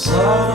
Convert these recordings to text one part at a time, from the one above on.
Só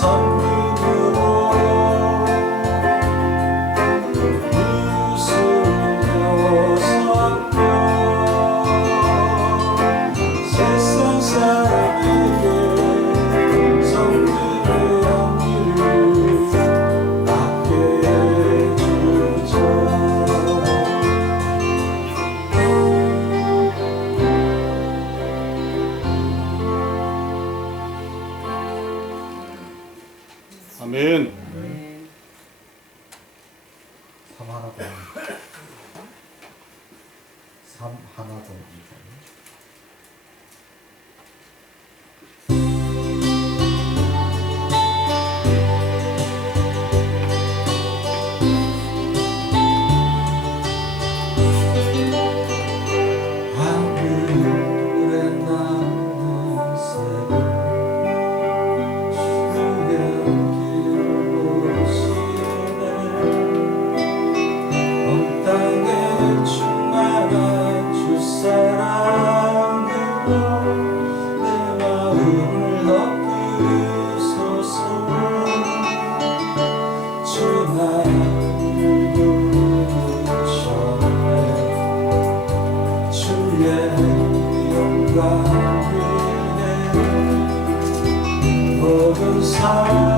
some 아멘. 주와